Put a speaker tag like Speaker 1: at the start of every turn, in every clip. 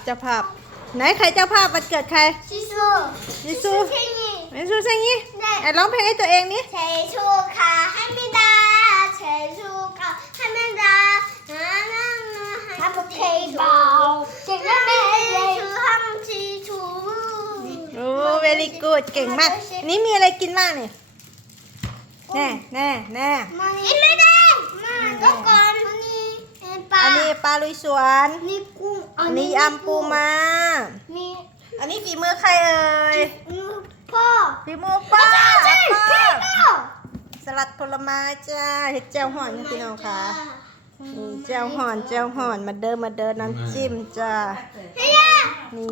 Speaker 1: เจ้าภาพไหนใครเจ้าภาพวันเกิดใคร
Speaker 2: ชิซู
Speaker 1: ยิซูยิซูใช่งี้ไอ้ร้องเพลงให้ตัวเองนี่
Speaker 2: เชชูค่ะให้ไม่ได้เชชูค่ะให้ไม่ได้ฮับเคบอลเก่งมากเลยชูฮัมชีชู
Speaker 1: โอ้เวลี่กูดเก่งมากนี่มีอะไรกินบ้างนี่แน่
Speaker 2: อินไม่ได้มาก็ก่อน
Speaker 1: อันนี้ปลาลุยสวน
Speaker 2: นี่กุ้ง
Speaker 1: อันนี้ยำปูม้า
Speaker 2: นี่
Speaker 1: อันนี้ฝีมือใครเอ่ย
Speaker 2: พ่อ
Speaker 1: ฝีมือป้าสลัดผลไม้จ้าเห็ดแจ่วห่อนพี่น้องค่ะแจ่วห่อนมาเดินน้ำจิ้มจ้านี่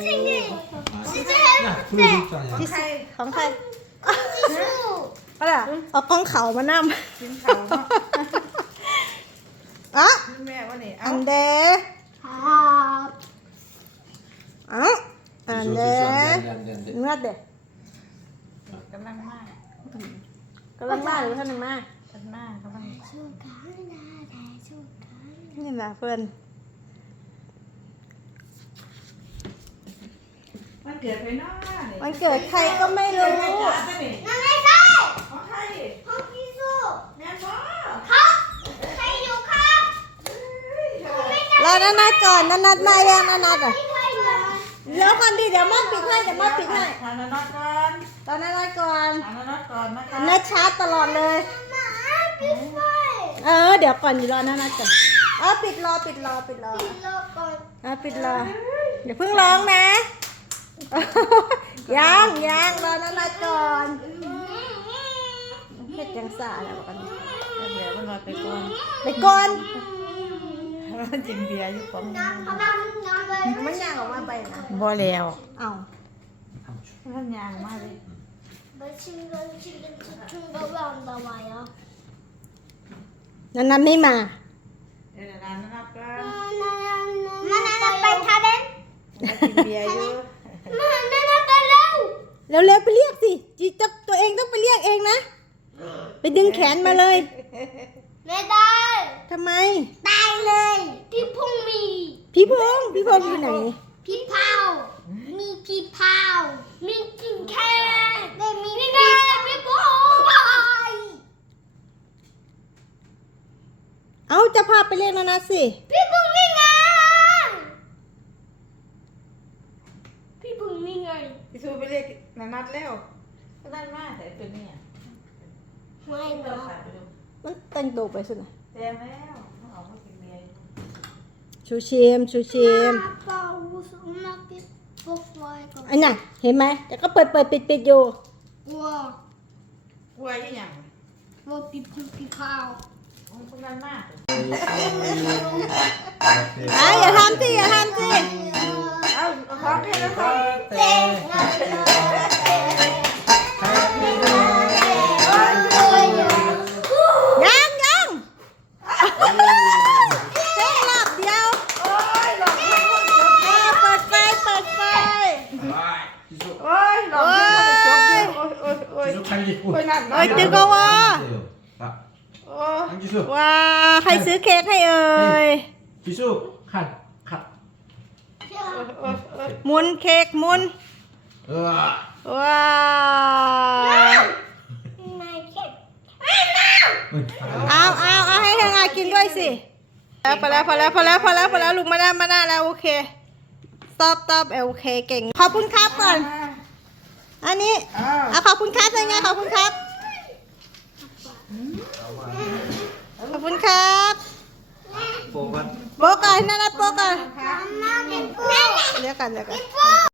Speaker 1: ของใครอะไรเอากล้องเขามานั่มอ่ะอันเดอันเดเนื้อเด็กกำลังมากหรือท่านมากนี่แหละเพื่อน
Speaker 3: มันเกิดไปน้อย
Speaker 1: มันเกิดใครก็ไม่รู้
Speaker 2: นั่นไม่ใช่
Speaker 3: ของใคร
Speaker 2: ห้องพี่ซู
Speaker 3: แม่พ่อ
Speaker 2: ครับใครอยู่ครับ
Speaker 1: รอนัดก่อนนัดมายังนัดอ่ะเดี๋ยวก่อนดิเดี๋ยวมอดปิดให้
Speaker 3: ทานนัดก่อน
Speaker 1: ตอนนัดก่อน
Speaker 3: นะคะ
Speaker 1: นัดชาร์จตลอดเลยเดี๋ยวก่อนอยู่รอนัดก่อนปิดรอ
Speaker 2: ก่อน
Speaker 1: ปิดรอเดี๋ยวเพิ่งร้องนะยังรอนัดก่อนเฮ็ดยังสาแล้วกัน
Speaker 3: เดี๋ยวมันรอไปก่อนมันจิงเบียร์อยู่ของ
Speaker 1: มันย่างออกมาไปนะ
Speaker 3: บ่แล้ว
Speaker 1: เอา
Speaker 3: มันย่างมาเลย
Speaker 1: นัดไม่มา
Speaker 3: เดี๋ยวนัดก่อน
Speaker 2: นัดไปทาเด่น
Speaker 3: จิงเบียร์อยู่
Speaker 2: นัดไปเร็ว
Speaker 1: เร็วไปเรียกสิจีจับตัวเองต้องไปเรียกเองนะไปดึงแขนมาเลย
Speaker 2: ไม่ได้
Speaker 1: ทำไม
Speaker 2: ตายเลยพี่พงมี
Speaker 1: พี่พงอยู่ไหน
Speaker 2: พี่เผามีพี่เผามีกินแค่ได้มีไม่ได้พี่พง
Speaker 1: เอาจะพาไปเรียกนัดสิ
Speaker 2: พี่พงมีไงพี่พงมีไง
Speaker 3: พี่ซูไปเรียกนัดแล้วก็ได้มากแต่ตัวนี้
Speaker 2: ไม่หรอก
Speaker 1: มันแต่งตัวไปสุดนะ
Speaker 3: เต็มแล้วเอามากินเบียร์
Speaker 1: ชูชิมอันน่ะเห็นไหมแต่ก็เปิดปิดอยู่
Speaker 3: วัวยังไง
Speaker 2: วัวพี่เผา
Speaker 3: คนนั้นมาก
Speaker 1: อย่าทำสิ
Speaker 3: เอาของให้แล้ว
Speaker 1: ยังเท่รอบเดียวเปิดไฟ
Speaker 3: โอ้ยหลอกจบดิโอ้ย
Speaker 1: จึงก็ว่าว้าใครซื้อเค้กให้เอ่ย
Speaker 4: จิซูขัด
Speaker 1: หมุนเค้กหมุนว้าเอาให้ทางงานกินด้วยสิพอแล้วลุงมาได้แล้วโอเคตอบโอเคเก่งขอบคุณครับก่อนอันนี้ขอบคุณครับยังไงขอบคุณครับโปกันนัดโปกันเรียกกัน